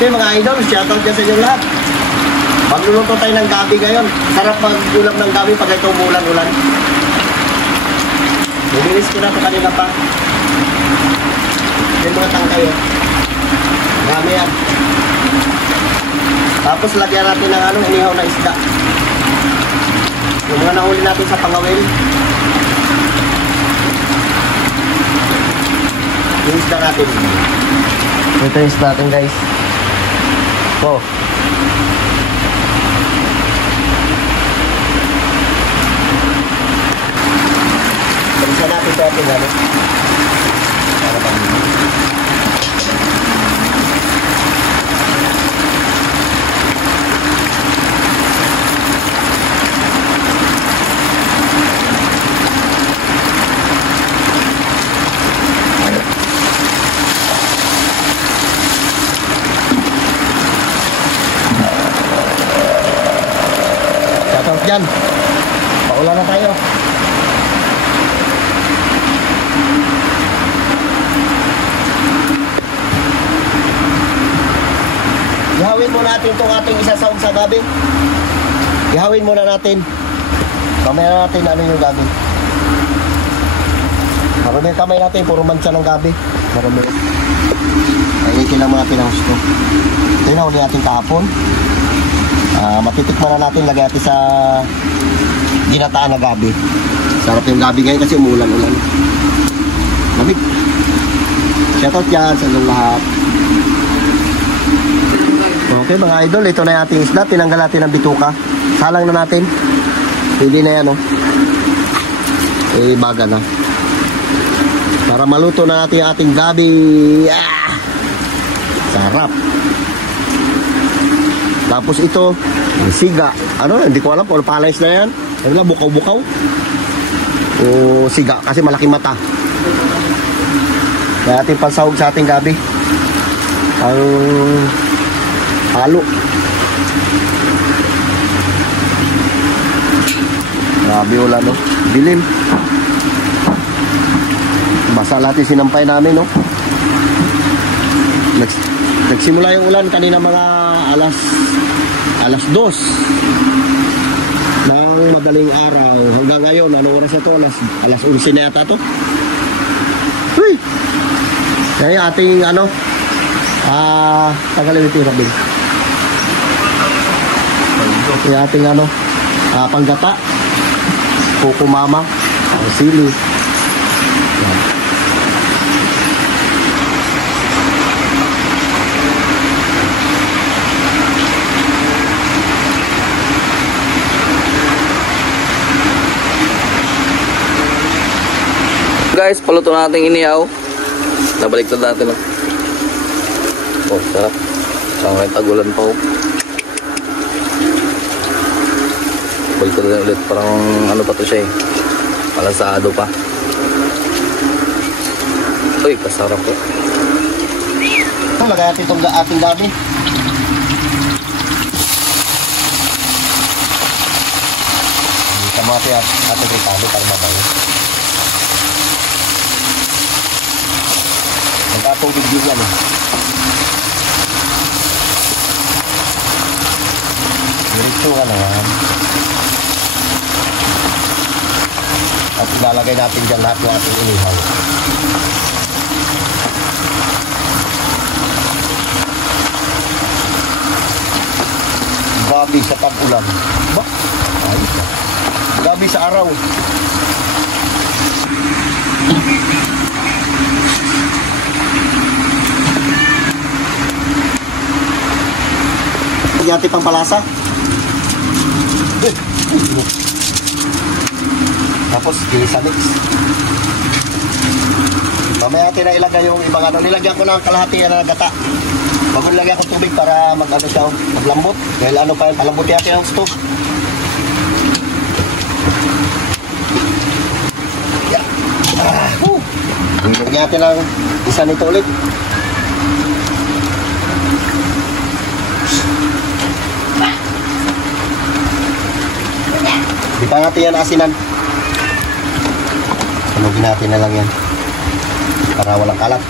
Okay mga idol, shoutout dyan sa inyo lahat. Magluluto tayo ng gabi ngayon. Sarap mag-ulam ng gabi pag ito umulan-ulan. Bumilis ko na ito kanina pa. Yung mga tangkay yun. Dami yan. Tapos lagyan natin ng inihaw na isda. Yung mga nahuli natin sa pangawil. Yung isda natin. Ito yung isda natin guys. Oh. Balisan natin ito ating para bang dyan. Paulan na tayo. Ihawin muna natin itong ating isasawag sa gabi. Ihawin muna natin. Kamay natin ano yung gabi. Marami kamay natin. Puro mancha ng gabi. Marami. Ayun lang mga pinahusto. Ito yung nahuli natin kahapon. Matitikman na natin, lagay natin sa ginataan na gabi. Sarap yung gabi ngayon kasi umulan-ulan. Lamig. Shoutout dyan sa inyong lahat. Okay mga idol, ito na yung ating isda. Tinanggal natin ang bituka. Salang na natin. Hindi na yan, oh. Baga na. Para maluto na natin yung ating gabi. Sarap. Tapos ito, siga. Hindi ko alam kung palayas na yan. Bukaw-bukaw. O siga, kasi malaking mata. Kaya ating pansahog sa ating gabi. Ang halo. Grabe wala, no? Dilim. Basa natin sinampay namin, no? Nagsimula yung ulan kanina mga alas 2 ng madaling araw hanggang ngayon. Ano oras na to? Alas 11 na yata to. Uy! Kaya ating tagalin ito yung rabing. Kaya ating panggata, kukumama, ang sili. Yan. Guys, paluto natin inihaw. Nabaliktad natin. Oh, sarap. Saka may tagulan pa, oh. Baliktad natin ulit. Parang pa to siya, eh. Palasado pa. Uy, kasarap, oh. Lagay natin itong ating gabi. Kamati at ating ricado para mabayo. Nagkatubig din yan, eh. Diretso ka na yan. At ilalagay natin dyan lahat ng ating inihaw. Gabi sa tag-ulan. Ba? Ayos na. Gabi sa araw. Yati pang palasa. Tapos ginisa mix. Mamaya natin na ilagay yung ibang nilagyan ko ng kalahati na gata. Bago nilagyan ko tubig para siya, maglambot. Dahil pa yan, palambot natin ang stove. Yeah. Nilagyan natin ang isa nito ulit. Di pa natin yan asinan. Sunugin natin na lang yan para walang kalat.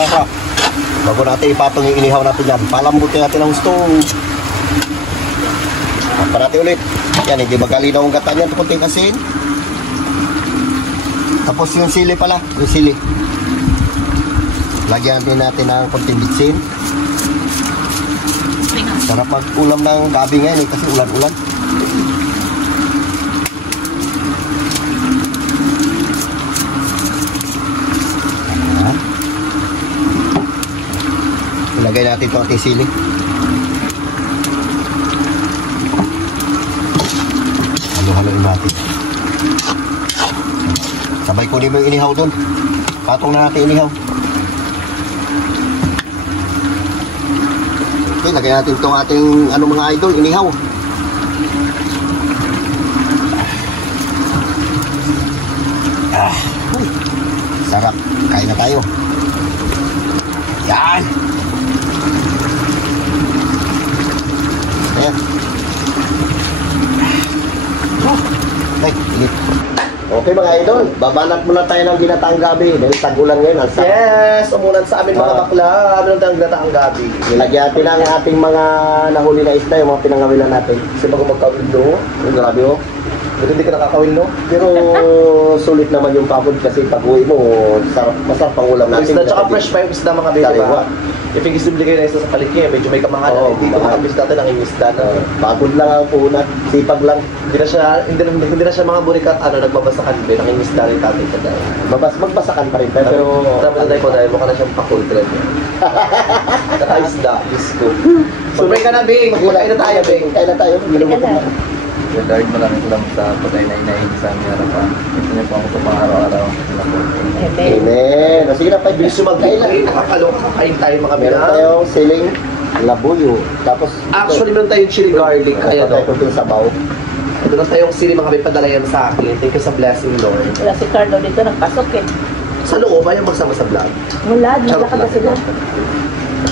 Sarap. Bago natin ipatong yung inihaw natin yan, palambutin natin ang gusto. Tapos natin ulit. Yan, hindi magalinaw ang gata niyan. Kunting asin. Tapos yung sili pala, yung sili. Lagyan din natin ng kunting bitsin. Sarap mag-ulam ng gabi ngayon kasi ulan-ulan. Ilagay natin ito ating sili. Halo-haloin natin. Sabay kunin mo yung inihaw doon. Patong na natin inihaw. Okay, lagay natin itong ating mga idol, inihaw. Sarap. Kain na tayo. Yan. Ayan. Ay, init. Okay mga idol, babanat muna tayo ng ginataang gabi dahil tag-ulan ngayon. Yes, umulan sa amin mga bakla. Ano ang ginataang gabi? Nilagyan natin ang ating mga nahuli na isda, yung mga pinangawilan natin. Kasi bago magkawin do, Grabe oh. pero hindi ka nakakawin no? Pero sulit naman yung pagod kasi pag-uwi mo, masarap pang ulam natin. Isda, tsaka fresh pa yung isda mga baby Kaliwa. ba? If yung isda kayo na isda sa paligid, medyo may kamahalan. Oo, Dito mahal. mga isda natin ang isda na. Pagod lang ang una, sipag lang. Hindi na siya mga burikat, nagbabasa kanbe, nangingisda rin tatay ka dahil. Magbasakan pa rin tayo, pero Sabi na tayo ko dahil mukha na siyang pakultran niya. Saka isda, isko. Sumay ka na, Bing! Magkain na tayo, Bing! Kain na tayo. Good Lord, maraming salamat sa patay na inahin sa aming harapan. Ito niyo po ako sa pang-araw-araw. Amen. O, sige na, 5 Bilis minutes. yung mag-kain, nakakaloka, kain tayo mga Meron bina. tayong siling labuyo. Tapos, Actually, meron tayong chili garlic. kaya Kaya tayo no? kunting sabaw. Ito na tayong sili mga may padala yan sa akin. Thank you sa blessing, Lord. Wala si Carlo dito, nagpasok eh. Sa loob, ayaw magsama sa vlog. Wala, nalakad na sila.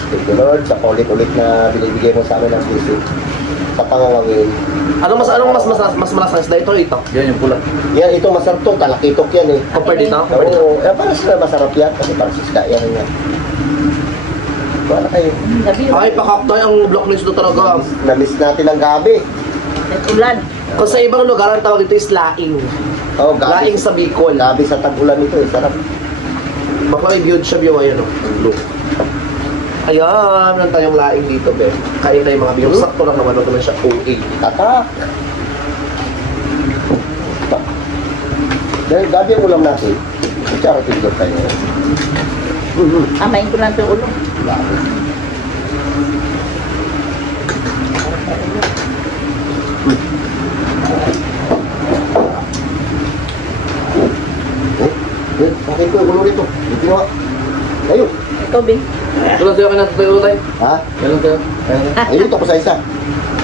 Thank you, Lord, sa paulit-ulit na binibigay mo sa amin ng visit. Sa pangangawin. Anong mas malasang isda ito? Ito. Yan yung pula. Yan, ito masarap to. Talakitok yan eh. Compare dito? Compare dito? Oo, para sila masarap yan. Kasi parang sisda yan yan. Wala kayo. Gabi, Ay, pakaktoy ang block list doon talaga. Namiss natin ang gabi. nag-ulan. Kung sa ibang lugar, ang tawag dito is laing. Oh, gabi. Laing sa Bicol. Gabi sa tag-ulan ito eh. Sarap. Baka may viewed siya view ayun, look. Ayan, meron tayong laing dito, be. Kain tayo mga view. Sakto lang naman, naman siya OA. Tatak. Dahil gabi ang ulam natin. Kutsara tigil tayo. Amayin ko lang ito ulo. Gabi. Bakit ko yung ulo nito? Dito nga. Tayo. Ikaw, Bing. Tulad tayo kayo natin tayo. Ha? Ganun tayo. Ay, dito ko sa isa.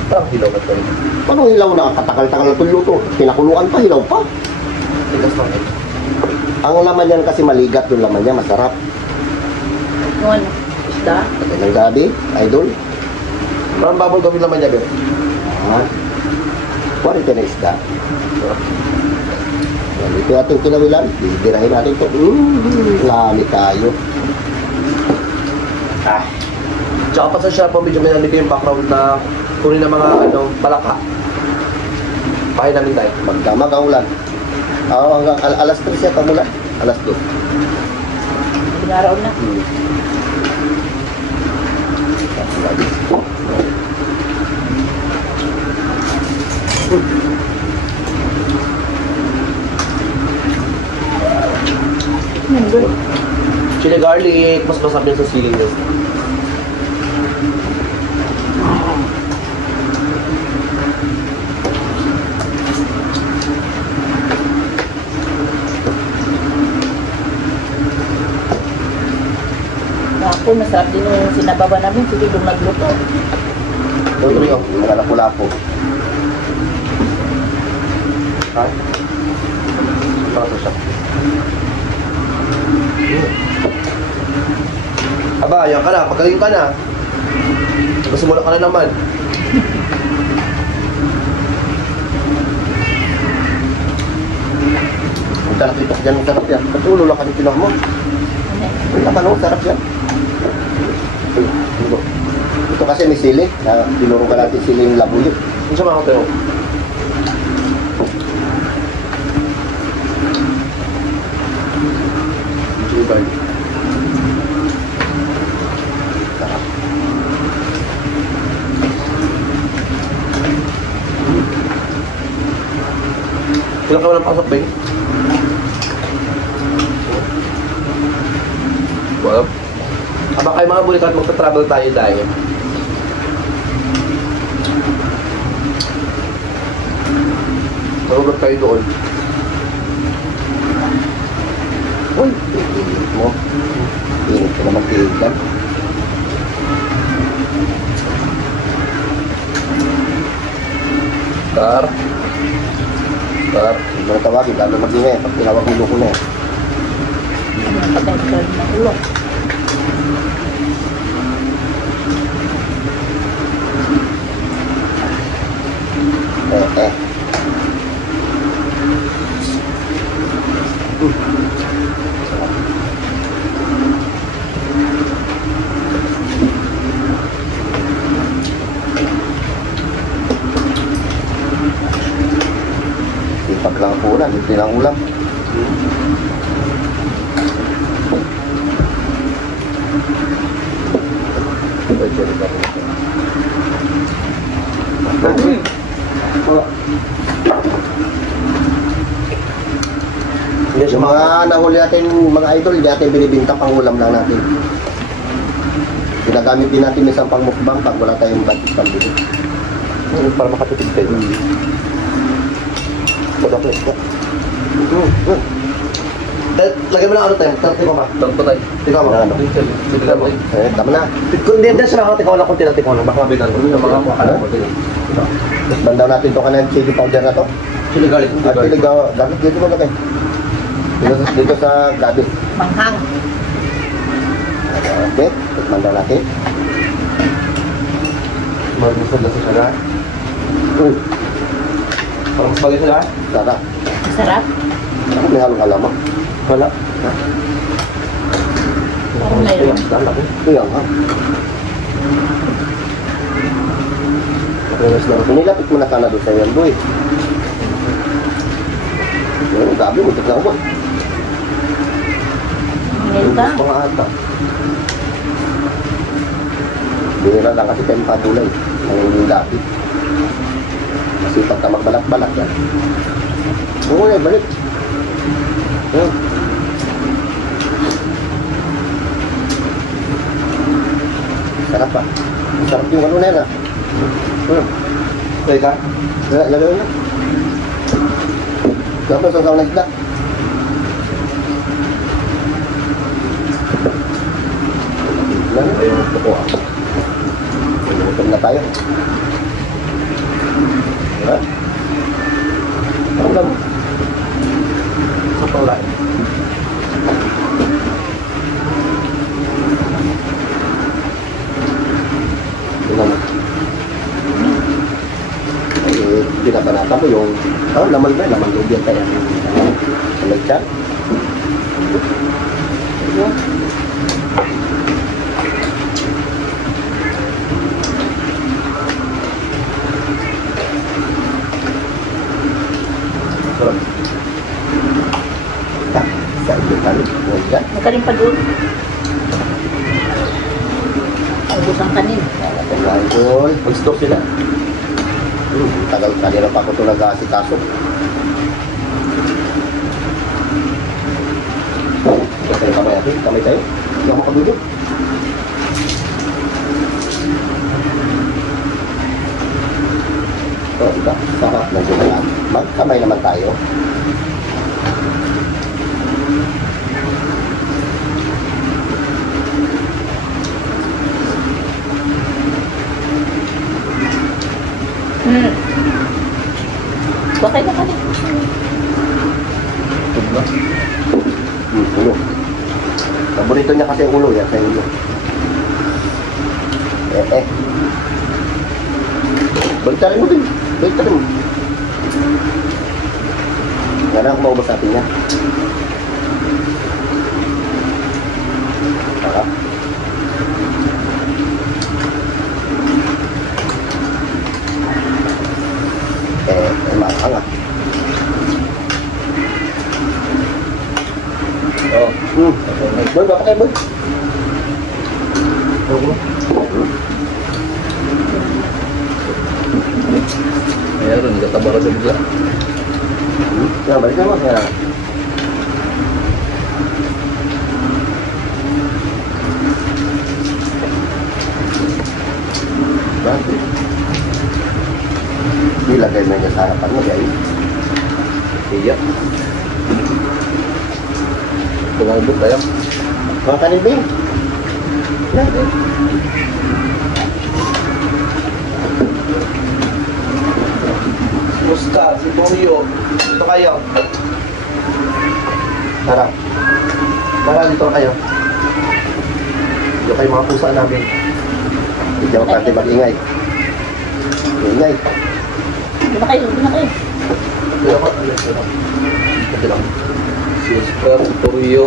Parang hilaw na tayo. Paano hilaw na? Katagal-tagal na tulo to. Pinakuluan pa, hilaw pa. Tigas lang eh. Ang laman yan kasi maligat yung laman niya, masarap. Yung ano, isda. Pagka ng gabi, idol. Parang bubble gum yung laman niya, be. Ha? Quality na isda. Yan, ito ating kinawilan. Bibirahin natin ito. Lami tayo. Tsaka pa sa shop, medyo may nandito yung background na kunin ng mga palaka. Bahay namin tayo. Magdamag ang ulan. Hanggang alas 3 siya pamulan. Alas 2. Binaraon na. Good. Chili garlic, mas masarap yun sa siling nyo. Ako, masarap din yung sinababa namin. Sige, doon magluto. Tuloy yung mga lapu-lapo. Ha? Para sa shop. Aba, yan ka na. Pagaling ka na. Masumula ka na naman. Ang talakitok dyan, ang sarap yan. Patulo lang kasi pinuha mo. Ang laman, sarap yan. Ito kasi may sili. Tinuro ka natin sili yung labuyo. Ano siya mga tayo? Chili garlic. Sarap. Ilang ka walang pasok ba yun? Wala. Aba kayo mga bulikat, magta-travel tayo dahil. Marunod kayo doon. Uy, init mo. Init ko naman tinigan. Car. Car. Hindi mo tawagin, lalo mag-ingay. Pag tinawag mo ko na yan. Patay na ulo. Eh. Ipag lang po na, hindi lang ulam. Hindi siya Yung mga nahuli natin, mga idol, hindi natin binibinta, pang ulam lang natin. Ginagamit din natin isang pang mukbang pag wala tayong budget pambili. para makatipid kayo. Pag-apply ko. Lagyan mo na ano tayo, tiko ka. Tanto tayo. Tiko mo. Ano? Tiko mo. Tama na. Hindi, hindi siya nakatikaw lang kung tinatikaw lang. Baka mabitan ko. Yung mga ano? Bandaw natin ito kanang chili powder na to. Chili garlic. At chili gamit dito mo lagay. Dito sa gabi. Manghang. Okay, bandaw natin. Magmusad na sa sana. Parang mas bagay sa lahat. Sarap. Masarap. Ako may halong alamang. Wala. Parang mayroon. Ito yan ha. Inilapit mo na ka na doon sa yan, boy. Yung gabi mo, tignan mo. Ngayon ka. Mga ata. Bihira lang kasi tayo patulay. Ang dati. Kasi pagka magbalak-balak yan. Oo yan, balik. Yan. Sarap pa. Sarap yung ano na yan ah. Teka. Lagay na. Tapos ang kaunay isda. Lang. Ayun, tukuha. Gutom na tayo. Diba? Alam. Sa panglain. Tingnan mo. Eh, binabanata mo yung... Oh, laman ba? Laman loob yan kaya. Laman siya. Sarap. Sa ito kali. Huwag yan. Magaling pa doon. Ubus ang kanin. Idol. Mag-stop sila. Tagal kanina pa ako ito nag-aasikaso. Ito tayo kamay natin. Kamay tayo. Hindi ako makadudok. Ito, diba? Sarap ng gumalan. Magkamay naman tayo. Bakit na kanin? Ulo. Paborito niya kasi yung ulo yan sa ulo. Baliktarin mo din. Baliktarin mo. Nga na ako maubos natin niya. Sarap. Boy, baka kayo, boy. Meron, katabara sa bigla. Yan, balik naman. Yan. Bakit? Ilagay mo yung sa harapan mo, guys. Iya. Tumabot tayo. Mga kanibing. Yan, eh. Musta, si Boyo. Dito kayo. Tara. Tara, dito kayo. Dito kayo mga pusa namin. Hindi ako pati mag-ingay. Ingay. Doon na kayo, doon na kayo. Dito ako. Dito lang. Sister Turio.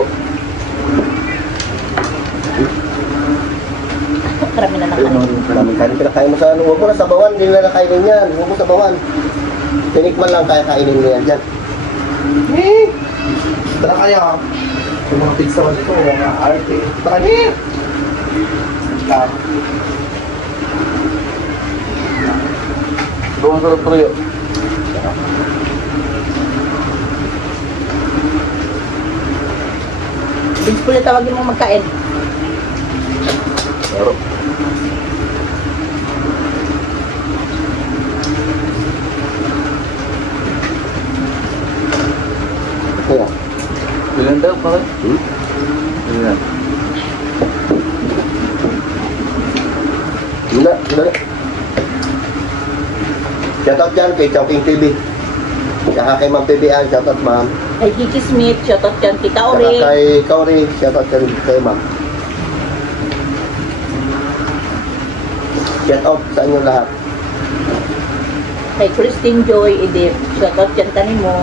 Karami na nakain. Maraming kanin pinakain mo sa ano. Huwag mo na sabawan. Hindi na nakainin yan. Huwag mo sabawan. Tinikman lang kaya kainin mo yan dyan. Tara kayo. Yung mga pizza ko dito, mga arte. Tara kayo. Doon sa Turio. Bigs pula tawagin mo magkain. Pero, Kaya. bilang daw pa kayo. Bilang. Wala. Wala. Shoutout dyan kay Chowking TV. Saka kay Ma'am PBA. Shoutout ma'am. Kay Gigi Smith, shoutout dyan. Tita Saka Ori. kay Kauri. Shoutout dyan kay ma'am. Shoutout sa inyo lahat. Kay Christine Joy Edith, shoutout dyan kanimo.